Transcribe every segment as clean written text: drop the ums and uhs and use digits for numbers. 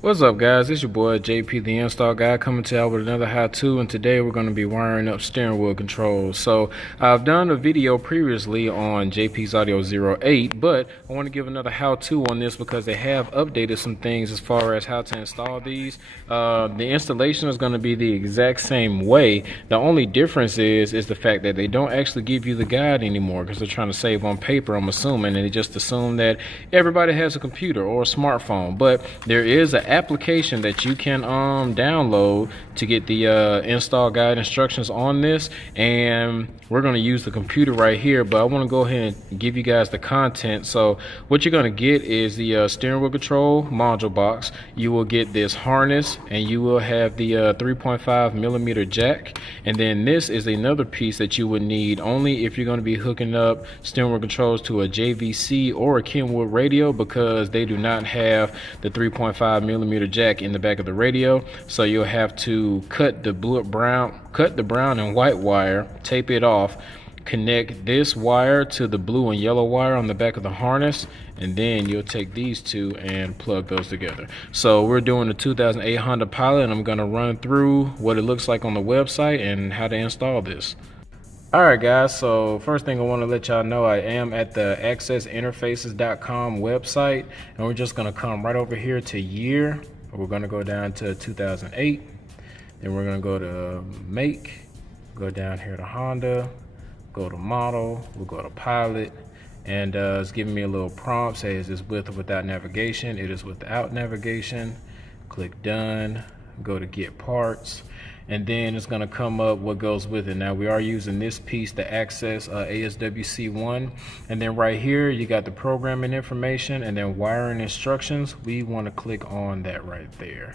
What's up, guys? It's your boy JP, the install guy, coming to you with another how-to, and today we're going to be wiring up steering wheel controls. So I've done a video previously on JP's Audio 08, but I want to give another how-to on this because they have updated some things as far as how to install these. The installation is going to be the exact same way. The only difference is the fact that they don't actually give you the guide anymore because they're trying to save on paper, I'm assuming, and they just assume that everybody has a computer or a smartphone. But there is an application that you can download to get the install guide instructions on this, and we're going to use the computer right here, but I want to go ahead and give you guys the content. So what you're going to get is the steering wheel control module box. You will get this harness, and you will have the 3.5 millimeter jack, and then this is another piece that you would need only if you're going to be hooking up steering wheel controls to a JVC or a Kenwood radio, because they do not have the 3.5 millimeter jack in the back of the radio. So you'll have to cut the brown and white wire, tape it off, connect this wire to the blue and yellow wire on the back of the harness, and then you'll take these two and plug those together. So we're doing the 2008 Honda Pilot, and I'm going to run through what it looks like on the website and how to install this. Alright guys, so first thing I want to let y'all know, I am at the AXXESSinterfaces.com website, and we're just going to come right over here to year. We're going to go down to 2008, then we're going to go to make, go down here to Honda, go to model, we'll go to pilot, and it's giving me a little prompt, says, is this with or without navigation? It is without navigation. Click done, go to get parts, and then it's going to come up what goes with it. Now we are using this piece, the AXXESS ASWC-1, and then right here you got the programming information and then wiring instructions. We want to click on that right there.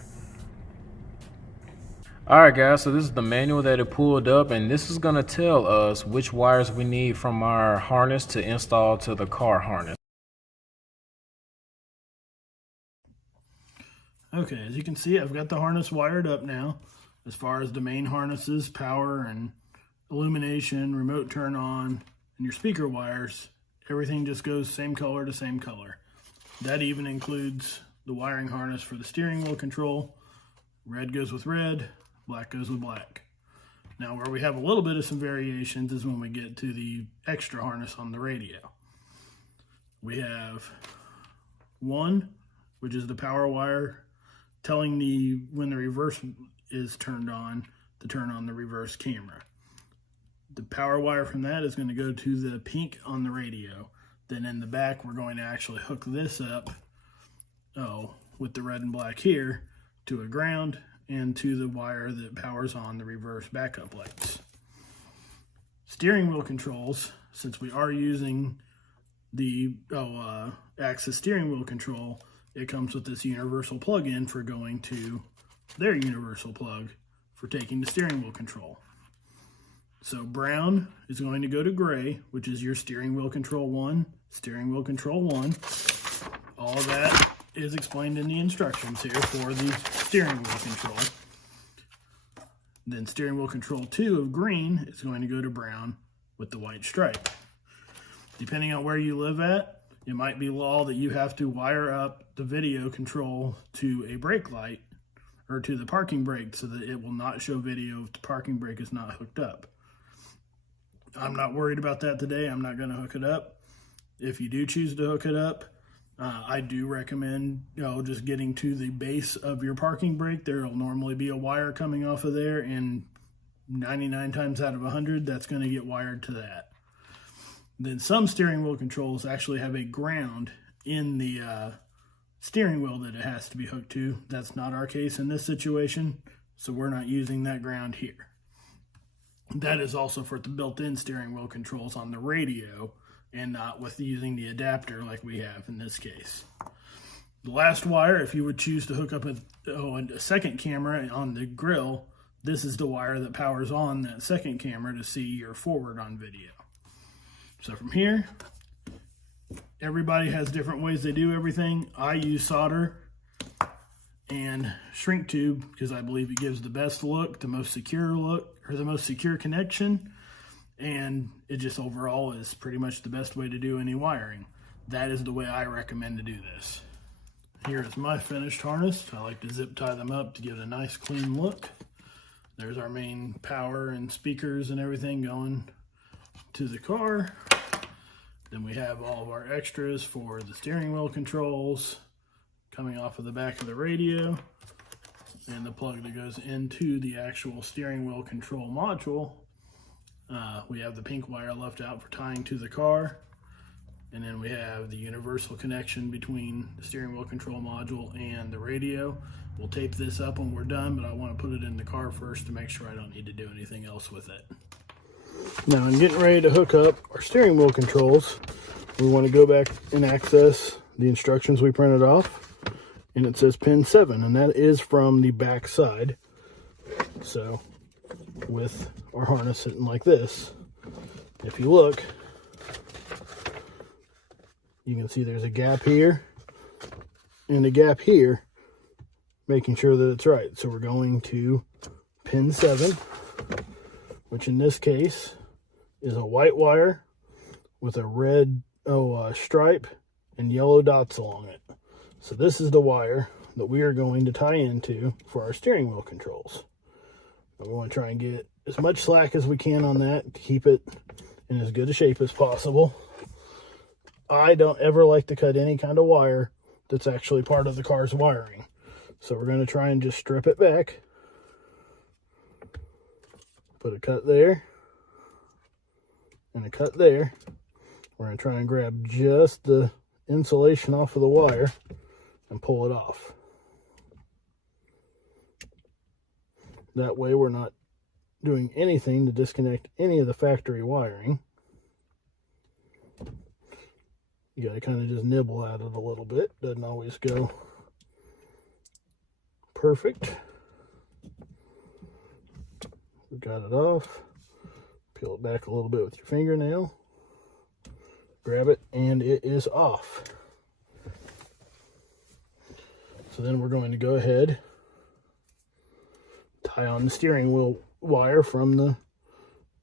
Alright guys, so this is the manual that it pulled up, and this is going to tell us which wires we need from our harness to install to the car harness. Okay, as you can see, I've got the harness wired up now. As far as the main harnesses, power and illumination, remote turn on, and your speaker wires, everything just goes same color to same color. That even includes the wiring harness for the steering wheel control. Red goes with red, black goes with black. Now where we have a little bit of some variations is when we get to the extra harness on the radio. We have one, which is the power wire, telling me when the reverse is turned on to turn on the reverse camera. The power wire from that is going to go to the pink on the radio. Then in the back, we're going to actually hook this up, with the red and black here, to a ground and to the wire that powers on the reverse backup lights. Steering wheel controls, since we are using the AXXESS steering wheel control, it comes with this universal plug-in for going to their universal plug for taking the steering wheel control. So brown is going to go to gray, which is your steering wheel control 1, steering wheel control 1. All of that is explained in the instructions here for the steering wheel control. Then steering wheel control 2 of green is going to go to brown with the white stripe. Depending on where you live at, it might be law that you have to wire up the video control to a brake light or to the parking brake so that it will not show video if the parking brake is not hooked up. I'm not worried about that today. I'm not going to hook it up. If you do choose to hook it up, I do recommend just getting to the base of your parking brake. There will normally be a wire coming off of there, and 99 times out of 100, that's going to get wired to that. Then some steering wheel controls actually have a ground in the steering wheel that it has to be hooked to. That's not our case in this situation, so we're not using that ground here. That is also for the built-in steering wheel controls on the radio and not with using the adapter like we have in this case. The last wire, if you would choose to hook up a second camera on the grill, this is the wire that powers on that second camera to see your forward on video. So from here, everybody has different ways they do everything. I use solder and shrink tube because I believe it gives the best look, the most secure look, or the most secure connection, and it just overall is pretty much the best way to do any wiring. That is the way I recommend to do this. Here is my finished harness. I like to zip tie them up to give it a nice clean look. There's our main power and speakers and everything going to the car. Then we have all of our extras for the steering wheel controls coming off of the back of the radio, and the plug that goes into the actual steering wheel control module. We have the pink wire left out for tying to the car. And then we have the universal connection between the steering wheel control module and the radio. We'll tape this up when we're done, but I want to put it in the car first to make sure I don't need to do anything else with it. Now I'm getting ready to hook up our steering wheel controls. We want to go back and access the instructions we printed off. And it says pin 7, and that is from the back side. So with our harness sitting like this, if you look, you can see there's a gap here and a gap here, making sure that it's right. So we're going to pin 7, which in this case is a white wire with a red stripe and yellow dots along it. So this is the wire that we are going to tie into for our steering wheel controls. And we want to try and get as much slack as we can on that to keep it in as good a shape as possible. I don't ever like to cut any kind of wire that's actually part of the car's wiring. So we're going to try and just strip it back. Put a cut there and a cut there. We're going to try and grab just the insulation off of the wire and pull it off. That way we're not doing anything to disconnect any of the factory wiring. You got to kind of just nibble at it a little bit. Doesn't always go perfect. We got it off. Peel it back a little bit with your fingernail. Grab it, and it is off. So then we're going to go ahead, tie on the steering wheel wire from the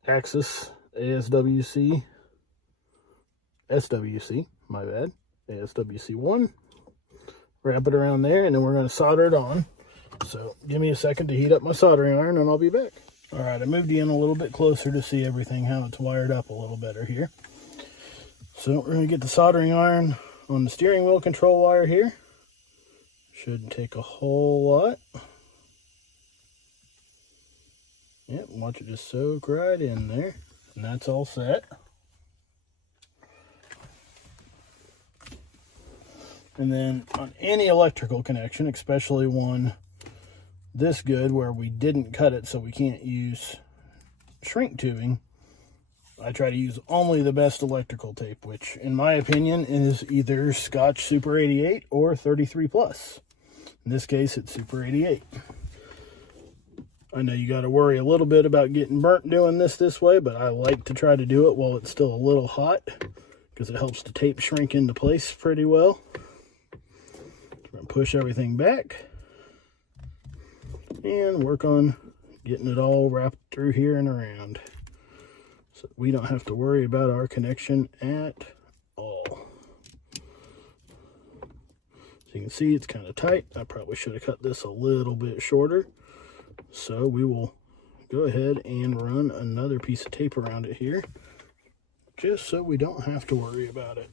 AXXESS ASWC, my bad, AXSWC-1. Wrap it around there, and then we're going to solder it on. So give me a second to heat up my soldering iron, and I'll be back. All right, I moved you in a little bit closer to see everything, how it's wired up a little better here. So we're going to get the soldering iron on the steering wheel control wire here. Shouldn't take a whole lot. Yep, watch it just soak right in there. And that's all set. And then on any electrical connection, especially one this good where we didn't cut it so we can't use shrink tubing, I try to use only the best electrical tape, which in my opinion is either Scotch Super 88 or 33 Plus. In this case, it's Super 88. I know you got to worry a little bit about getting burnt doing this way, but I like to try to do it while it's still a little hot because it helps the tape shrink into place pretty well. We're going to push everything back and work on getting it all wrapped through here and around so we don't have to worry about our connection at all. So you can see it's kind of tight. I probably should have cut this a little bit shorter. So we will go ahead and run another piece of tape around it here, just so we don't have to worry about it.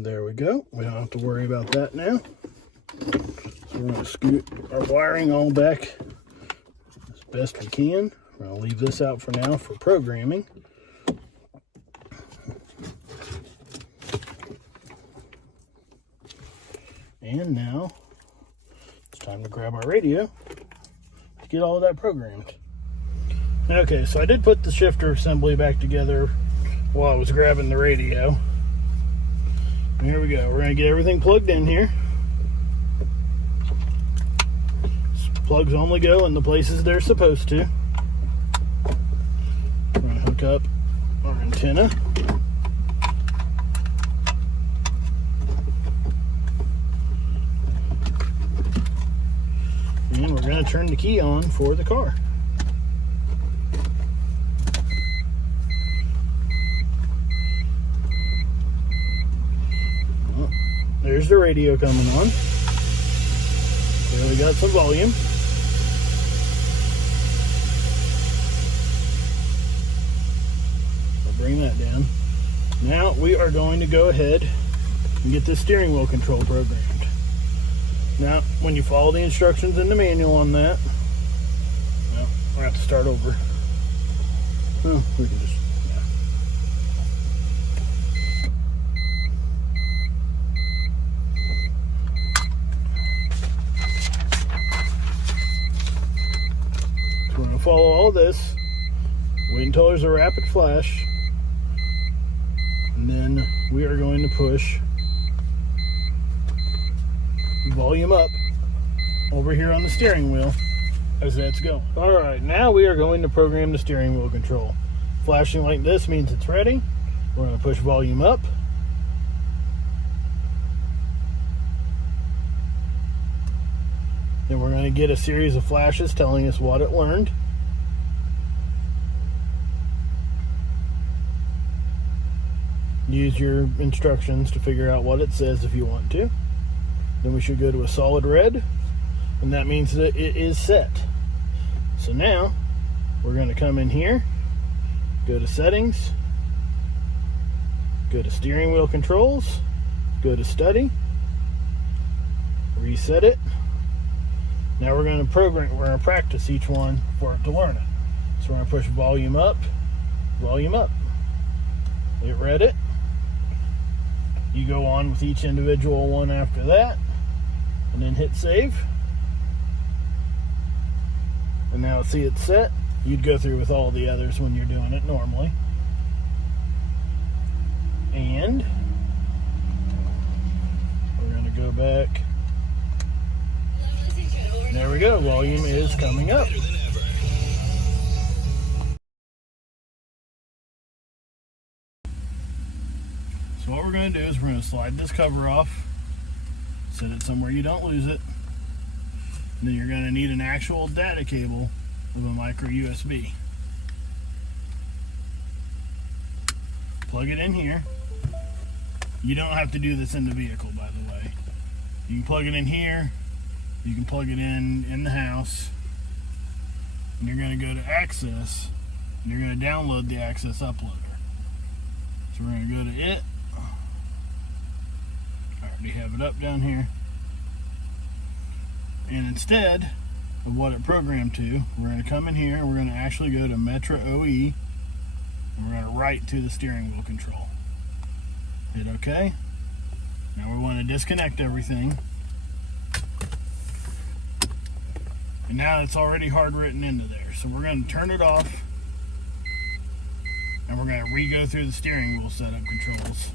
There we go. We don't have to worry about that now. So we're going to scoot our wiring all back as best we can. We're going to leave this out for now for programming. And now it's time to grab our radio to get all of that programmed. Okay, so I did put the shifter assembly back together while I was grabbing the radio. Here we go. We're going to get everything plugged in here. Plugs only go in the places they're supposed to. We're going to hook up our antenna. going to turn the key on for the car. Well, there's the radio coming on. There we got some volume. I'll bring that down. Now we are going to go ahead and get the steering wheel control programmed. Now, when you follow the instructions in the manual on that, well, we're going to have to start over. Oh, we can just, yeah. So we're going to follow all this, wait until there's a rapid flash, and then we are going to push volume up over here on the steering wheel as that's going. Alright, now we are going to program the steering wheel control. Flashing like this means it's ready. We're going to push volume up. Then we're going to get a series of flashes telling us what it learned. Use your instructions to figure out what it says if you want to. Then we should go to a solid red, and that means that it is set. So now we're going to come in here, go to settings, go to steering wheel controls, go to study, reset it. Now we're going to program, we're going to practice each one for it to learn it. So we're going to push volume up, volume up. It read it. You go on with each individual one after that, and then hit save. And now see it's set. You'd go through with all the others when you're doing it normally. And we're going to go back. There we go. Volume is coming up. So what we're going to do is we're going to slide this cover off, set it somewhere you don't lose it, and then you're going to need an actual data cable with a micro USB. Plug it in here. You don't have to do this in the vehicle, by the way. You can plug it in here, you can plug it in the house, and you're going to go to AXXESS, and you're going to download the AXXESS uploader. So we're going to go to it. I already have it up down here. And instead of what it programmed to, we're going to come in here and we're going to actually go to Metro OE, and we're going to write to the steering wheel control. Hit OK. Now we want to disconnect everything. And now it's already hard written into there. So we're going to turn it off, and we're going to re-go through the steering wheel setup controls.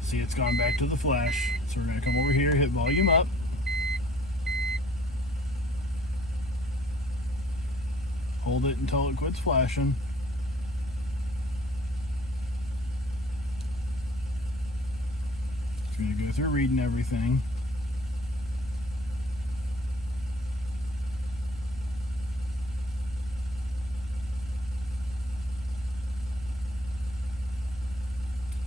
See, it's gone back to the flash. So we're going to come over here, hit volume up. Hold it until it quits flashing. It's going to go through reading everything.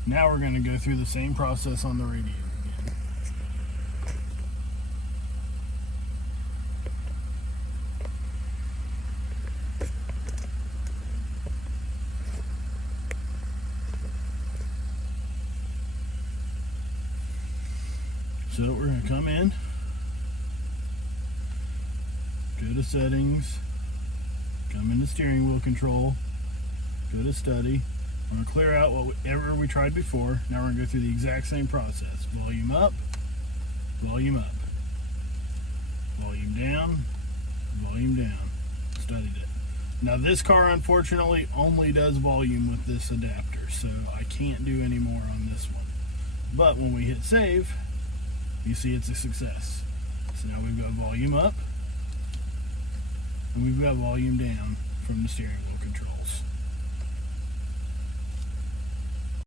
Now we're going to go through the same process on the radio again. So we're going to come in, go to settings, come into steering wheel control, go to study. We're going to clear out whatever we tried before. Now we're going to go through the exact same process. Volume up, volume up, volume down, volume down. Studied it. Now this car unfortunately only does volume with this adapter, so I can't do any more on this one. But when we hit save, you see it's a success. So now we've got volume up, and we've got volume down from the steering wheel controls.